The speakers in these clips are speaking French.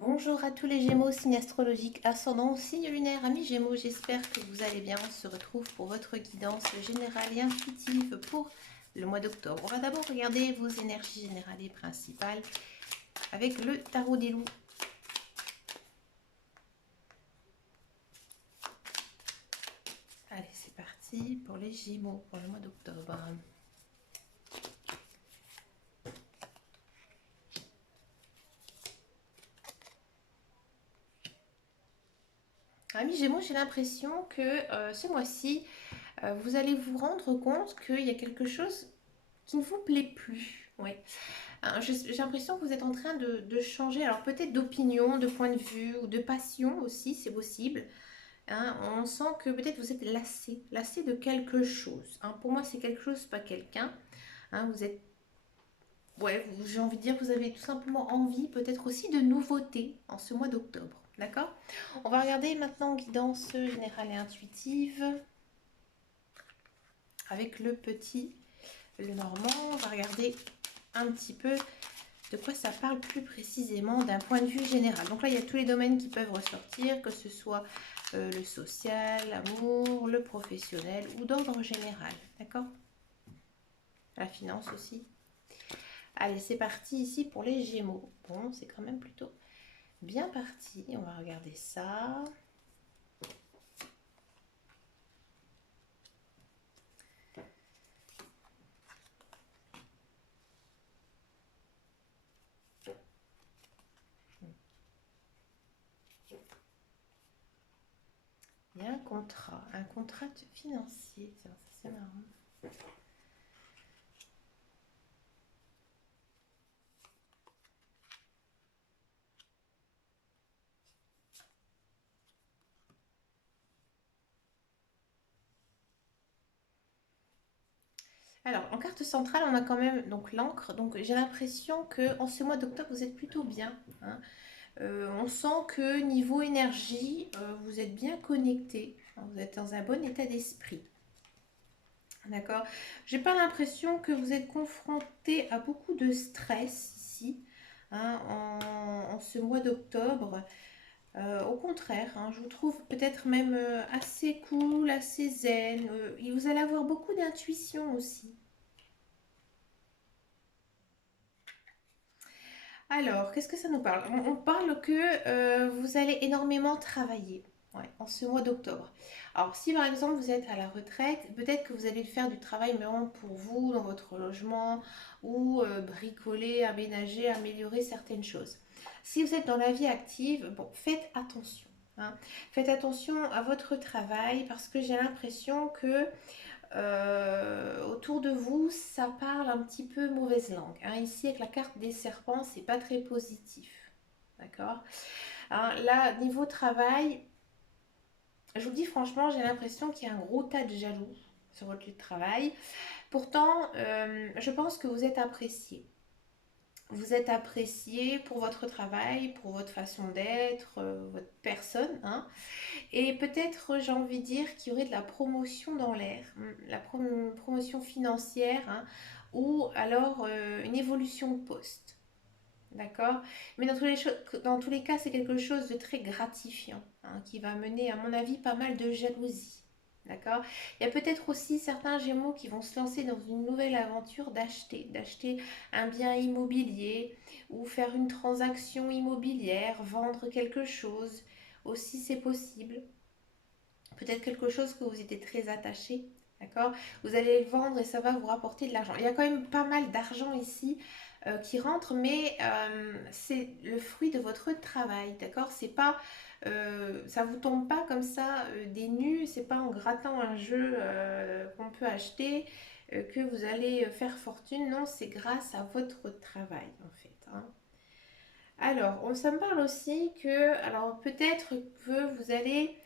Bonjour à tous les Gémeaux, signe astrologique, ascendant, signe lunaire, amis Gémeaux, j'espère que vous allez bien. On se retrouve pour votre guidance générale et intuitive pour le mois d'octobre. On va d'abord regarder vos énergies générales et principales avec le tarot des loups. Allez, c'est parti pour les Gémeaux pour le mois d'octobre. Amis Gémeaux, j'ai l'impression que ce mois-ci, vous allez vous rendre compte qu'il y a quelque chose qui ne vous plaît plus. Oui. J'ai l'impression que vous êtes en train de changer, alors peut-être d'opinion, de point de vue ou de passion aussi, c'est possible. Hein. On sent que peut-être vous êtes lassé de quelque chose. Hein. Pour moi, c'est quelque chose, pas quelqu'un. Hein. Vous êtes, ouais, j'ai envie de dire, vous avez tout simplement envie peut-être aussi de nouveautés en ce mois d'octobre. D'accord. On va regarder maintenant guidance générale et intuitive avec le normand. On va regarder un petit peu de quoi ça parle plus précisément d'un point de vue général. Donc là, il y a tous les domaines qui peuvent ressortir, que ce soit le social, l'amour, le professionnel ou d'ordre général. D'accord? La finance aussi. Allez, c'est parti ici pour les Gémeaux. Bon, c'est quand même plutôt bien parti. On va regarder ça. Il y a un contrat financier. Tiens, ça c'est marrant. Alors, en carte centrale, on a quand même donc l'encre. Donc, j'ai l'impression que en ce mois d'octobre, vous êtes plutôt bien. Hein. On sent que niveau énergie, vous êtes bien connecté. Hein, vous êtes dans un bon état d'esprit. D'accord. J'ai pas l'impression que vous êtes confronté à beaucoup de stress ici, hein, en ce mois d'octobre. Au contraire, hein, je vous trouve peut-être même assez cool, assez zen. Et vous allez avoir beaucoup d'intuition aussi. Alors, qu'est-ce que ça nous parle? On parle que vous allez énormément travailler, ouais, en ce mois d'octobre. Alors, si par exemple vous êtes à la retraite, peut-être que vous allez faire du travail vraiment pour vous, dans votre logement, ou bricoler, aménager, améliorer certaines choses. Si vous êtes dans la vie active, bon, faites attention. Hein. Faites attention à votre travail parce que j'ai l'impression que autour de vous, ça parle un petit peu mauvaise langue. Hein. Ici, avec la carte des serpents, c'est pas très positif. D'accord. Hein, là, niveau travail, je vous dis franchement, j'ai l'impression qu'il y a un gros tas de jaloux sur votre lieu de travail. Pourtant, je pense que vous êtes apprécié. Vous êtes apprécié pour votre travail, pour votre façon d'être, votre personne. Hein. Et peut-être, j'ai envie de dire qu'il y aurait de la promotion dans l'air, la promotion financière, hein, ou alors une évolution de poste. D'accord. Mais dans tous les cas, c'est quelque chose de très gratifiant, hein, qui va mener, à mon avis, pas mal de jalousie. D'accord. Il y a peut-être aussi certains Gémeaux qui vont se lancer dans une nouvelle aventure d'acheter un bien immobilier ou faire une transaction immobilière, vendre quelque chose. Aussi, c'est possible. Peut-être quelque chose que vous étiez très attaché. D'accord. Vous allez le vendre et ça va vous rapporter de l'argent. Il y a quand même pas mal d'argent ici qui rentre, mais c'est le fruit de votre travail. D'accord. C'est pas, ça vous tombe pas comme ça des nues. C'est pas en grattant un jeu qu'on peut acheter que vous allez faire fortune. Non, c'est grâce à votre travail en fait. Hein. Alors, ça me parle aussi que, alors peut-être que vous allez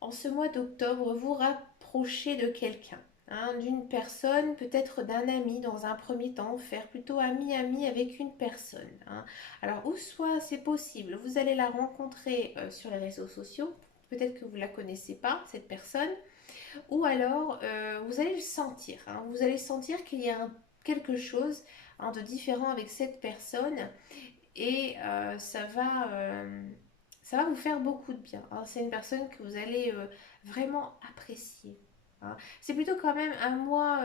en ce mois d'octobre, vous rapprochez de quelqu'un, hein, d'une personne, peut-être d'un ami dans un premier temps, faire plutôt ami-ami avec une personne. Hein. Alors, ou soit c'est possible, vous allez la rencontrer sur les réseaux sociaux, peut-être que vous ne la connaissez pas, cette personne, ou alors vous allez le sentir, hein, vous allez sentir qu'il y a quelque chose, hein, de différent avec cette personne et ça va vous faire beaucoup de bien, hein. C'est une personne que vous allez vraiment apprécier, hein. C'est plutôt quand même un mois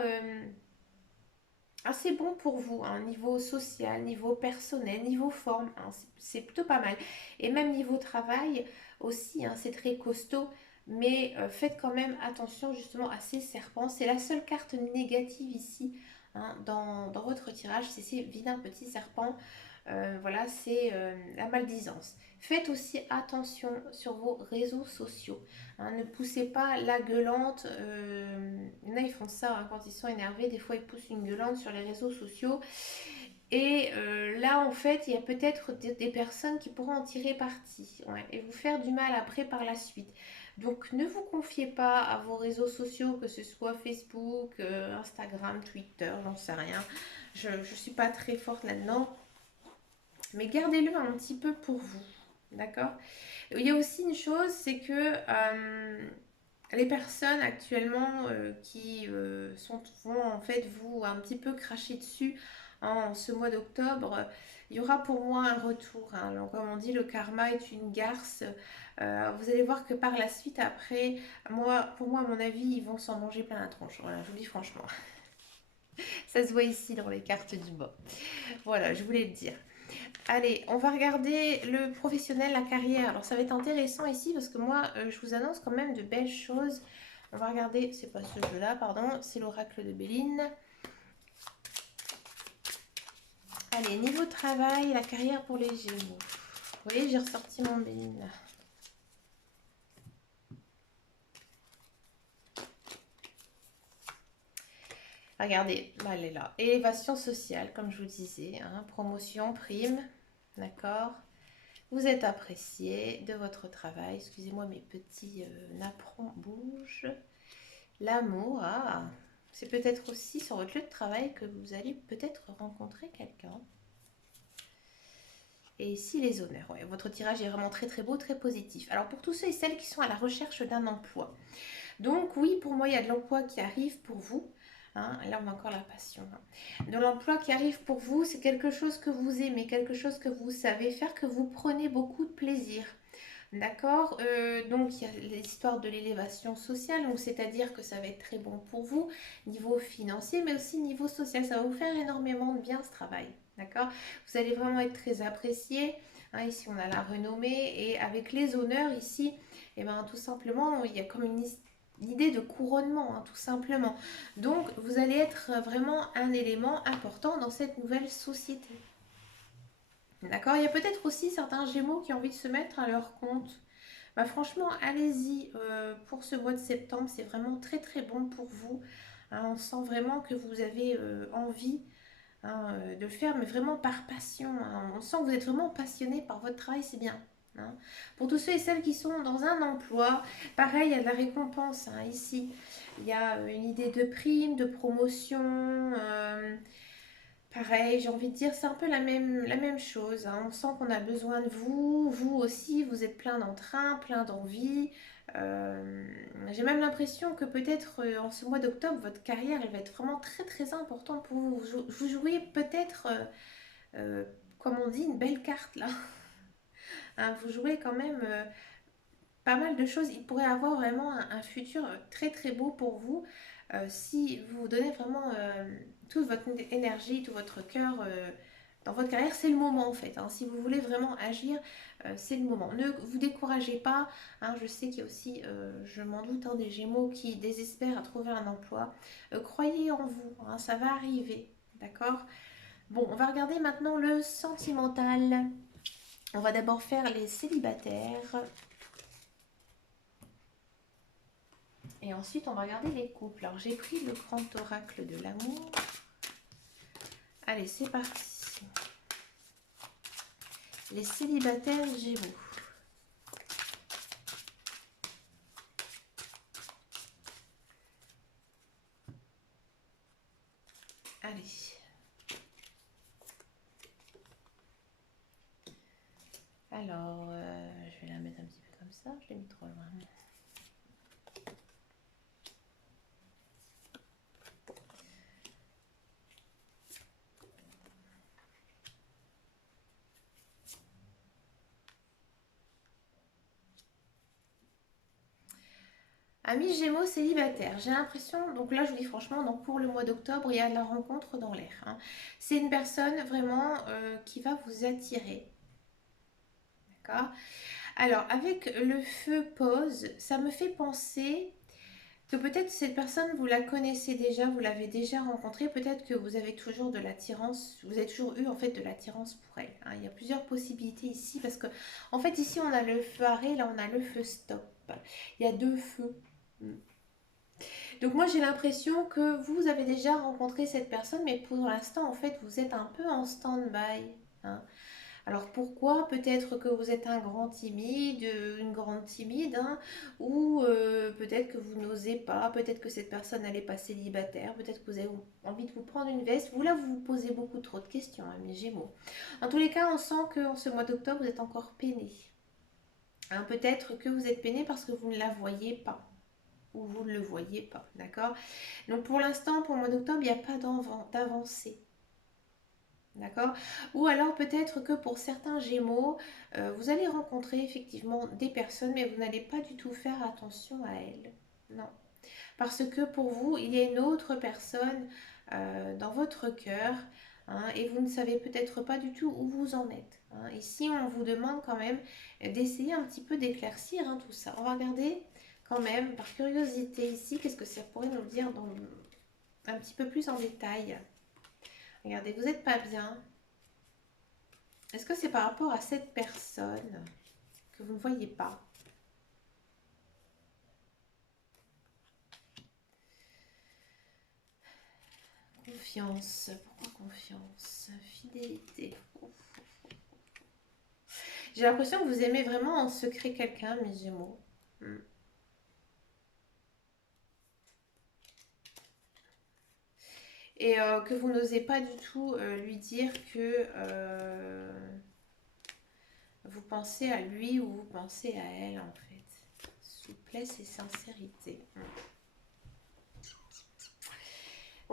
assez bon pour vous, hein, niveau social, niveau personnel, niveau forme, hein, c'est plutôt pas mal. Et même niveau travail aussi, hein, c'est très costaud, mais faites quand même attention justement à ces serpents. C'est la seule carte négative ici, hein, dans votre tirage, c'est ces vilains petits serpents. Voilà, c'est la maldisance. Faites aussi attention sur vos réseaux sociaux, hein. Ne poussez pas la gueulante. Il y en a, ils font ça, hein, quand ils sont énervés. Des fois, ils poussent une gueulante sur les réseaux sociaux. Et là, en fait, il y a peut-être des personnes qui pourront en tirer parti, ouais, et vous faire du mal après par la suite. Donc, ne vous confiez pas à vos réseaux sociaux, que ce soit Facebook, Instagram, Twitter, j'en sais rien. Je ne suis pas très forte là-dedans. Mais gardez-le un petit peu pour vous. D'accord? Il y a aussi une chose, c'est que les personnes actuellement qui vont en fait vous un petit peu cracher dessus, hein, en ce mois d'octobre, il y aura pour moi un retour, hein. Alors, comme on dit, le karma est une garce. Vous allez voir que par la suite, après, pour moi, à mon avis, ils vont s'en manger plein la tronche. Voilà, je vous dis franchement. Ça se voit ici dans les cartes du bas. Voilà, je voulais le dire. Allez, on va regarder le professionnel, la carrière. Alors, ça va être intéressant ici parce que moi, je vous annonce quand même de belles choses. On va regarder, c'est pas ce jeu-là, pardon, c'est l'oracle de Béline. Allez, niveau travail, la carrière pour les Gémeaux. Vous voyez, j'ai ressorti mon Béline. Regardez, elle est là. Élévation sociale, comme je vous disais, hein, promotion, prime, d'accord. Vous êtes apprécié de votre travail. Excusez-moi, mes petits napperons bougent. L'amour, ah, c'est peut-être aussi sur votre lieu de travail que vous allez peut-être rencontrer quelqu'un. Et ici, les honneurs. Ouais, votre tirage est vraiment très très beau, très positif. Alors, pour tous ceux et celles qui sont à la recherche d'un emploi. Donc, oui, pour moi, il y a de l'emploi qui arrive pour vous. Hein, là, on a encore la passion. Hein. De l'emploi qui arrive pour vous, c'est quelque chose que vous aimez, quelque chose que vous savez faire, que vous prenez beaucoup de plaisir. D'accord. Donc il y a l'histoire de l'élévation sociale, donc c'est-à-dire que ça va être très bon pour vous, niveau financier, mais aussi niveau social. Ça va vous faire énormément de bien ce travail. D'accord. Vous allez vraiment être très apprécié. Hein, ici, on a la renommée et avec les honneurs ici, et ben, tout simplement, il y a comme une idée de couronnement, hein, tout simplement. Donc, vous allez être vraiment un élément important dans cette nouvelle société. D'accord. Il y a peut-être aussi certains Gémeaux qui ont envie de se mettre à leur compte. Bah, franchement, allez-y pour ce mois de septembre. C'est vraiment très très bon pour vous. Hein, on sent vraiment que vous avez envie, hein, de le faire, mais vraiment par passion. Hein. On sent que vous êtes vraiment passionné par votre travail, c'est bien. Hein. Pour tous ceux et celles qui sont dans un emploi, pareil, il y a de la récompense, hein, ici. Il y a une idée de prime, de promotion. Pareil, j'ai envie de dire, c'est un peu la même chose. Hein. On sent qu'on a besoin de vous. Vous aussi, vous êtes plein d'entrain, plein d'envie. J'ai même l'impression que peut-être en ce mois d'octobre, votre carrière, elle va être vraiment très très importante pour vous. Vous jouez peut-être, euh, comme on dit, une belle carte là. Hein, vous jouez quand même pas mal de choses. Il pourrait avoir vraiment un futur très très beau pour vous si vous vous donnez vraiment toute votre énergie, tout votre cœur dans votre carrière. C'est le moment en fait. Hein. Si vous voulez vraiment agir, c'est le moment. Ne vous découragez pas. Hein. Je sais qu'il y a aussi, je m'en doute, hein, des Gémeaux qui désespèrent à trouver un emploi. Croyez en vous. Hein, ça va arriver. D'accord. Bon, on va regarder maintenant le sentimental. On va d'abord faire les célibataires. Et ensuite, on va regarder les couples. Alors, j'ai pris le grand oracle de l'amour. Allez, c'est parti. Les célibataires Gémeaux. Allez. Alors, je vais la mettre un petit peu comme ça. Je l'ai mis trop loin. Amis Gémeaux célibataires, j'ai l'impression, donc là je vous dis franchement, donc pour le mois d'octobre, il y a de la rencontre dans l'air, hein. C'est une personne vraiment qui va vous attirer, d'accord? Alors avec le feu pause, ça me fait penser que peut-être cette personne, vous la connaissez déjà, vous l'avez déjà rencontrée, peut-être que vous avez toujours de l'attirance, vous avez toujours eu en fait de l'attirance pour elle, hein. Il y a plusieurs possibilités ici, parce que en fait ici on a le feu arrêt, là on a le feu stop. Il y a deux feux. Donc moi j'ai l'impression que vous avez déjà rencontré cette personne, mais pour l'instant en fait vous êtes un peu en stand-by, hein. Alors pourquoi? Peut-être que vous êtes un grand timide, une grande timide, hein, ou peut-être que vous n'osez pas, peut-être que cette personne elle n'est pas célibataire, peut-être que vous avez envie de vous prendre une veste. Vous là vous vous posez beaucoup trop de questions, hein, mes Gémeaux. En tous les cas on sent qu'en ce mois d'octobre vous êtes encore peiné, hein. Peut-être que vous êtes peiné parce que vous ne la voyez pas ou vous ne le voyez pas, d'accord? Donc pour l'instant, pour le mois d'octobre, il n'y a pas d'avancée. D'accord? Ou alors peut-être que pour certains Gémeaux, vous allez rencontrer effectivement des personnes, mais vous n'allez pas du tout faire attention à elles. Non. Parce que pour vous, il y a une autre personne dans votre cœur, hein, et vous ne savez peut-être pas du tout où vous en êtes, hein. Ici, on vous demande quand même d'essayer un petit peu d'éclaircir, hein, tout ça. On va regarder quand même, par curiosité ici, qu'est-ce que ça pourrait nous dire un petit peu plus en détail. Regardez, vous n'êtes pas bien. Est-ce que c'est par rapport à cette personne que vous ne voyez pas? Confiance. Pourquoi confiance? Fidélité. J'ai l'impression que vous aimez vraiment en secret quelqu'un, mes Gémeaux. Hmm. Et que vous n'osez pas du tout lui dire que vous pensez à lui ou vous pensez à elle, en fait. Souplesse et sincérité. Hmm.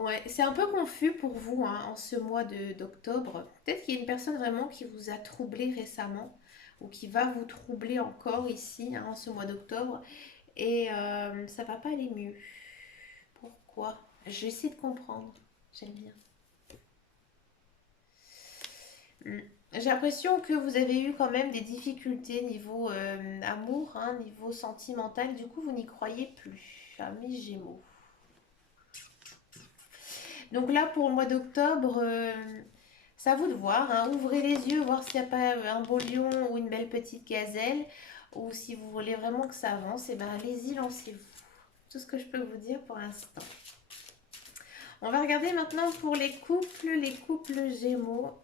Ouais, c'est un peu confus pour vous, hein, en ce mois d'octobre. Peut-être qu'il y a une personne vraiment qui vous a troublé récemment ou qui va vous troubler encore ici, hein, en ce mois d'octobre. Et ça va pas aller mieux. Pourquoi? Je vais essayer de comprendre. J'aime bien. Hmm. J'ai l'impression que vous avez eu quand même des difficultés niveau amour, hein, niveau sentimental. Du coup, vous n'y croyez plus, hein, mes Gémeaux. Donc là, pour le mois d'octobre, c'est à vous de voir, hein. Ouvrez les yeux, voir s'il n'y a pas un beau lion ou une belle petite gazelle. Ou si vous voulez vraiment que ça avance, et ben allez-y, lancez-vous. Tout ce que je peux vous dire pour l'instant. On va regarder maintenant pour les couples Gémeaux.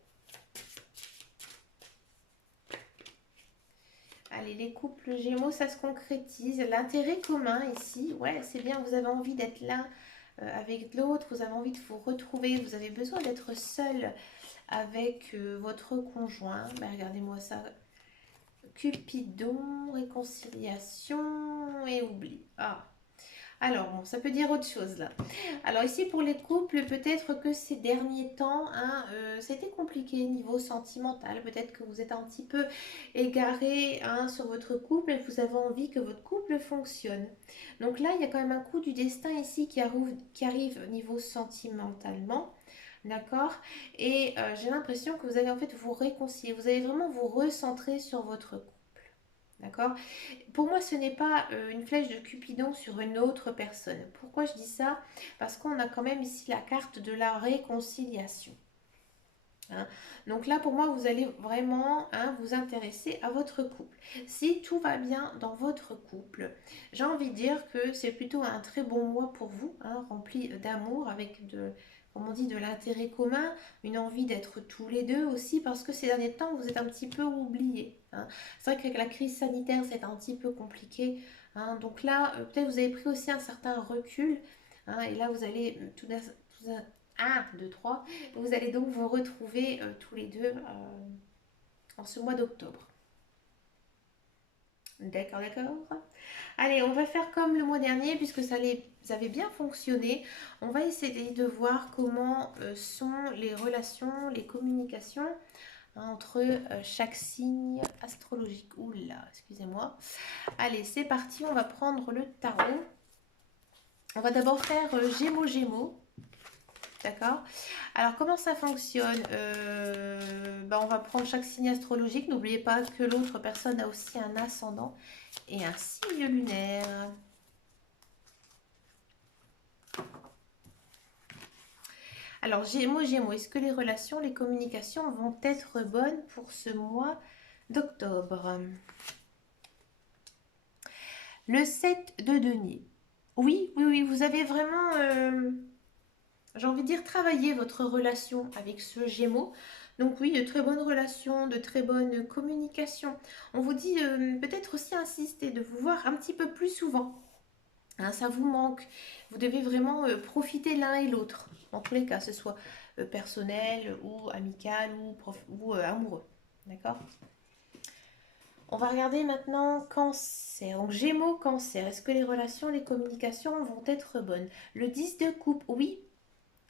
Allez, les couples Gémeaux, ça se concrétise. L'intérêt commun ici, ouais, c'est bien, vous avez envie d'être là avec l'autre, vous avez envie de vous retrouver, vous avez besoin d'être seul avec votre conjoint. Ben, regardez-moi ça. Cupidon, réconciliation et oubli. Ah, alors bon, ça peut dire autre chose là. Alors ici pour les couples, peut-être que ces derniers temps, hein, c'était compliqué niveau sentimental. Peut-être que vous êtes un petit peu égaré, hein, sur votre couple et que vous avez envie que votre couple fonctionne. Donc là, il y a quand même un coup du destin ici qui arrive niveau sentimentalement. D'accord? Et j'ai l'impression que vous allez en fait vous réconcilier. Vous allez vraiment vous recentrer sur votre couple. D'accord? Pour moi, ce n'est pas une flèche de Cupidon sur une autre personne. Pourquoi je dis ça? Parce qu'on a quand même ici la carte de la réconciliation, hein. Donc là, pour moi, vous allez vraiment, hein, vous intéresser à votre couple. Si tout va bien dans votre couple, j'ai envie de dire que c'est plutôt un très bon mois pour vous, hein, rempli d'amour, avec comme on dit, de l'intérêt commun, une envie d'être tous les deux aussi, parce que ces derniers temps, vous êtes un petit peu oubliés, hein. C'est vrai qu'avec la crise sanitaire, c'est un petit peu compliqué, hein. Donc là, peut-être vous avez pris aussi un certain recul, hein, et là, vous allez tout 1, 2, 3. Vous allez donc vous retrouver tous les deux en ce mois d'octobre. D'accord, d'accord. Allez, on va faire comme le mois dernier, puisque ça avait bien fonctionné. On va essayer de voir comment sont les relations, les communications, hein, entre chaque signe astrologique. Oula, excusez-moi. Allez, c'est parti, on va prendre le tarot. On va d'abord faire Gémeaux-Gémeaux. D'accord? Alors, comment ça fonctionne? On va prendre chaque signe astrologique. N'oubliez pas que l'autre personne a aussi un ascendant et un signe lunaire. Alors, Gémeaux, est-ce que les relations, les communications vont être bonnes pour ce mois d'octobre? Le 7 de denier. Oui, oui, oui, vous avez vraiment, j'ai envie de dire, travaillé votre relation avec ce Gémeaux. Donc oui, de très bonnes relations, de très bonnes communications. On vous dit peut-être aussi insister, de vous voir un petit peu plus souvent. Hein, ça vous manque. Vous devez vraiment profiter l'un et l'autre. Dans tous les cas, que ce soit personnel ou amical ou amoureux. D'accord? On va regarder maintenant Cancer. Donc Gémeaux, Cancer. Est-ce que les relations, les communications vont être bonnes? Le 10 de coupe, oui.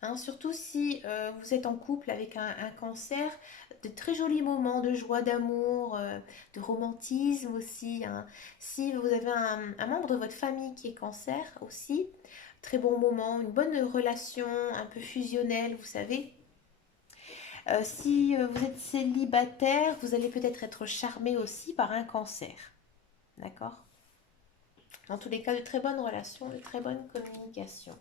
Hein, surtout si vous êtes en couple avec un Cancer, de très jolis moments de joie, d'amour, de romantisme aussi. Hein. Si vous avez un membre de votre famille qui est Cancer aussi, très bon moment, une bonne relation, un peu fusionnelle, vous savez. Si vous êtes célibataire, vous allez peut-être être charmé aussi par un Cancer. D'accord? Dans tous les cas, de très bonnes relations, de très bonnes communications.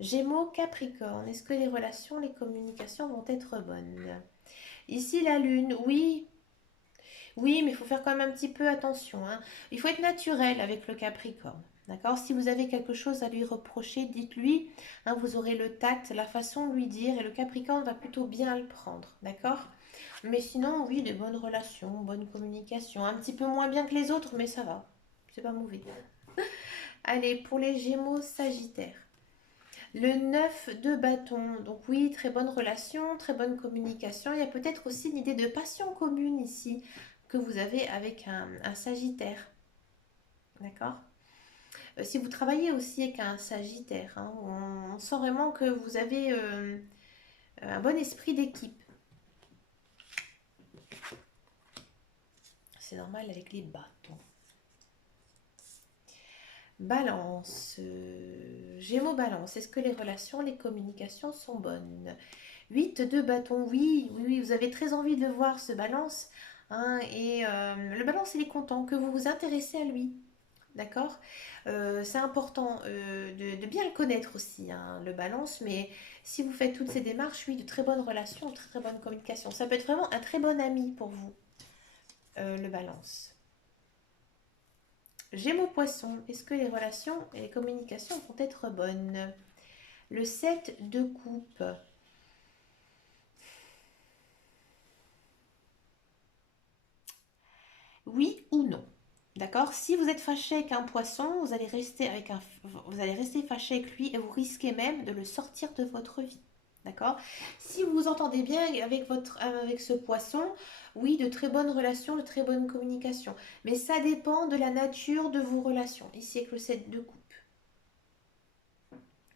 Gémeaux, Capricorne, est-ce que les relations, les communications vont être bonnes? Ici, la Lune, oui, oui, mais il faut faire quand même un petit peu attention. Hein. Il faut être naturel avec le Capricorne. D'accord? Si vous avez quelque chose à lui reprocher, dites-lui. Hein, vous aurez le tact, la façon de lui dire, et le Capricorne va plutôt bien le prendre. D'accord? Mais sinon, oui, des bonnes relations, bonne communication. Un petit peu moins bien que les autres, mais ça va. C'est pas mauvais. Allez, pour les Gémeaux, Sagittaire. Le 9 de bâton, donc oui, très bonne relation, très bonne communication. Il y a peut-être aussi une idée de passion commune ici que vous avez avec un Sagittaire. D'accord? Si vous travaillez aussi avec un Sagittaire, hein, on sent vraiment que vous avez un bon esprit d'équipe. C'est normal avec les bâtons. Balance, Gémeaux Balance, est-ce que les relations, les communications sont bonnes? 8 de bâton, oui, oui, oui, vous avez très envie de voir ce Balance. Hein, et le Balance, il est content que vous vous intéressez à lui. D'accord? C'est important de bien le connaître aussi, hein, le Balance, mais si vous faites toutes ces démarches, oui, de très bonnes relations, de très, très bonne communication. Ça peut être vraiment un très bon ami pour vous, le Balance. Gémeaux Poisson, est-ce que les relations et les communications vont être bonnes? Le 7 de coupe. Oui ou non? D'accord? Si vous êtes fâché avec un poisson, vous allez rester fâché avec lui et vous risquez même de le sortir de votre vie. D'accord? Si vous vous entendez bien avec ce poisson, oui, de très bonnes relations, de très bonnes communications. Mais ça dépend de la nature de vos relations. Ici avec le 7 de coupe.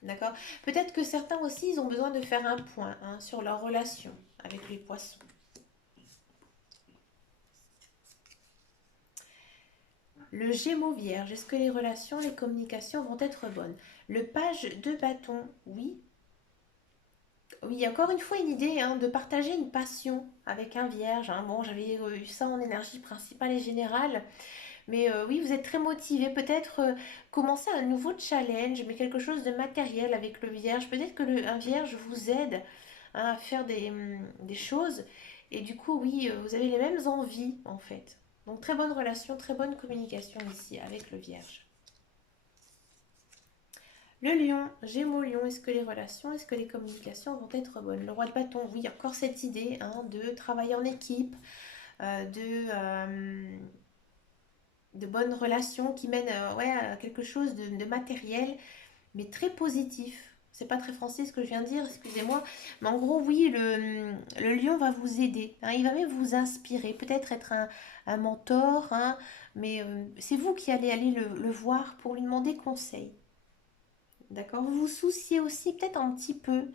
D'accord? Peut-être que certains aussi, ils ont besoin de faire un point hein, sur leur relation avec les poissons. Le Gémeaux Vierge, est-ce que les relations, les communications vont être bonnes? Le Page de bâton, oui. Oui, il y a encore une fois une idée hein, de partager une passion avec un Vierge. Hein. Bon, j'avais eu ça en énergie principale et générale. Mais oui, vous êtes très motivé. Peut-être commencer un nouveau challenge, mais quelque chose de matériel avec le Vierge. Peut-être que un Vierge vous aide hein, à faire des choses. Et du coup, oui, vous avez les mêmes envies en fait. Donc très bonne relation, très bonne communication ici avec le Vierge. Le lion, Gémeaux lion, est-ce que les relations, est-ce que les communications vont être bonnes? Le roi de bâton, oui, encore cette idée hein, de travailler en équipe, de bonnes relations qui mènent ouais, à quelque chose de matériel, mais très positif. C'est pas très français ce que je viens de dire, excusez-moi. Mais en gros, oui, le lion va vous aider. Hein, il va même vous inspirer, peut-être être un mentor, hein, mais c'est vous qui allez aller le voir pour lui demander conseil. D'accord? Vous vous souciez aussi peut-être un petit peu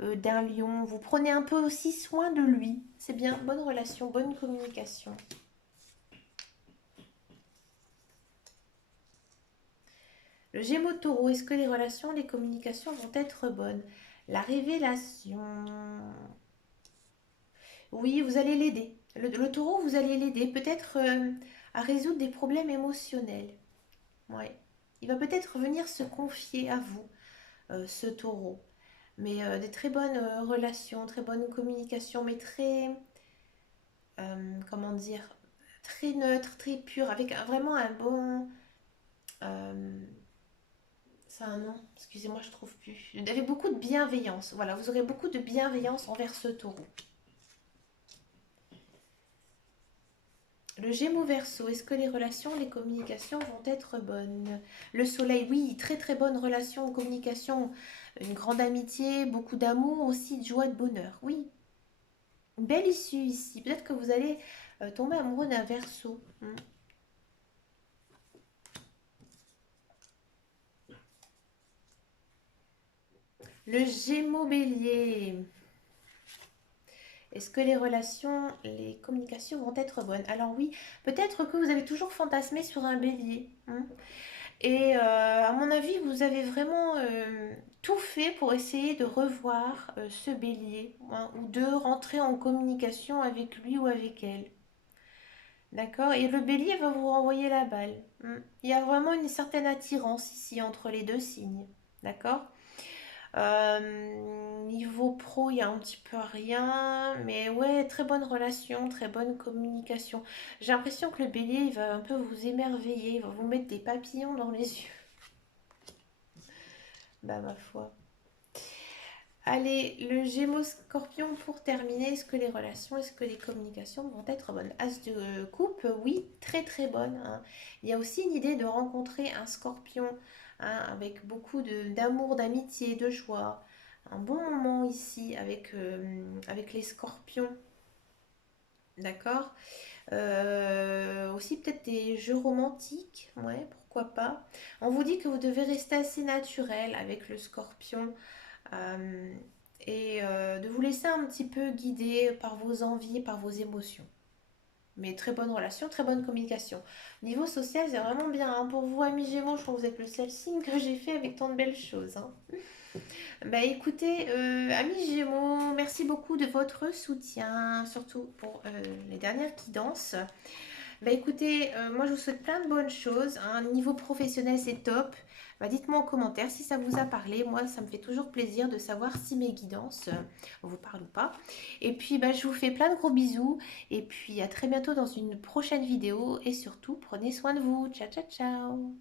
d'un lion. Vous prenez un peu aussi soin de lui. C'est bien, bonne relation, bonne communication. Le Gémeaux taureau, est-ce que les relations, les communications vont être bonnes? La révélation. Oui, vous allez l'aider. Le taureau, vous allez l'aider peut-être à résoudre des problèmes émotionnels. Ouais. Il va peut-être venir se confier à vous, ce taureau. Mais des très bonnes relations, très bonne communication, mais très, comment dire, très neutre, très pur, avec vraiment un bon... euh, c'est un nom, excusez-moi, je trouve plus. Avec beaucoup de bienveillance. Voilà, vous aurez beaucoup de bienveillance envers ce taureau. Le Gémeaux Verseau, est-ce que les relations, les communications vont être bonnes? Le Soleil, oui, très très bonne relation, communication, une grande amitié, beaucoup d'amour, aussi de joie, de bonheur. Oui, une belle issue ici. Peut-être que vous allez tomber amoureux d'un Verseau. Le Gémeaux Bélier, est-ce que les relations, les communications vont être bonnes? Alors oui, peut-être que vous avez toujours fantasmé sur un bélier. Et à mon avis, vous avez vraiment tout fait pour essayer de revoir ce bélier, ou de rentrer en communication avec lui ou avec elle. D'accord? Et le bélier va vous renvoyer la balle. Il y a vraiment une certaine attirance ici entre les deux signes. D'accord? Niveau pro, il y a un petit peu rien, mais ouais, très bonne relation, très bonne communication. J'ai l'impression que le bélier, il va un peu vous émerveiller, il va vous mettre des papillons dans les yeux. Bah, ma foi. Allez, le Gémeaux Scorpion pour terminer. Est-ce que les relations, est-ce que les communications vont être bonnes? As de coupe, oui, très très bonne. Il y a aussi une idée de rencontrer un Scorpion avec beaucoup d'amour, d'amitié, de joie. Un bon moment ici avec les Scorpions, d'accord? Aussi peut-être des jeux romantiques, ouais, pourquoi pas. On vous dit que vous devez rester assez naturel avec le Scorpion. Euh, et de vous laisser un petit peu guider par vos envies, par vos émotions. Mais très bonne relation, très bonne communication. Niveau social, c'est vraiment bien. Pour vous, amis Gémeaux, je trouve que vous êtes le seul signe que j'ai fait avec tant de belles choses. Bah écoutez, amis Gémeaux, merci beaucoup de votre soutien, surtout pour les dernières qui dansent. Bah écoutez, moi je vous souhaite plein de bonnes choses. Niveau professionnel, c'est top. Bah, dites-moi en commentaire si ça vous a parlé. Moi, ça me fait toujours plaisir de savoir si mes guidances vous parlent ou pas. Et puis, bah, je vous fais plein de gros bisous. Et puis, à très bientôt dans une prochaine vidéo. Et surtout, prenez soin de vous. Ciao, ciao, ciao.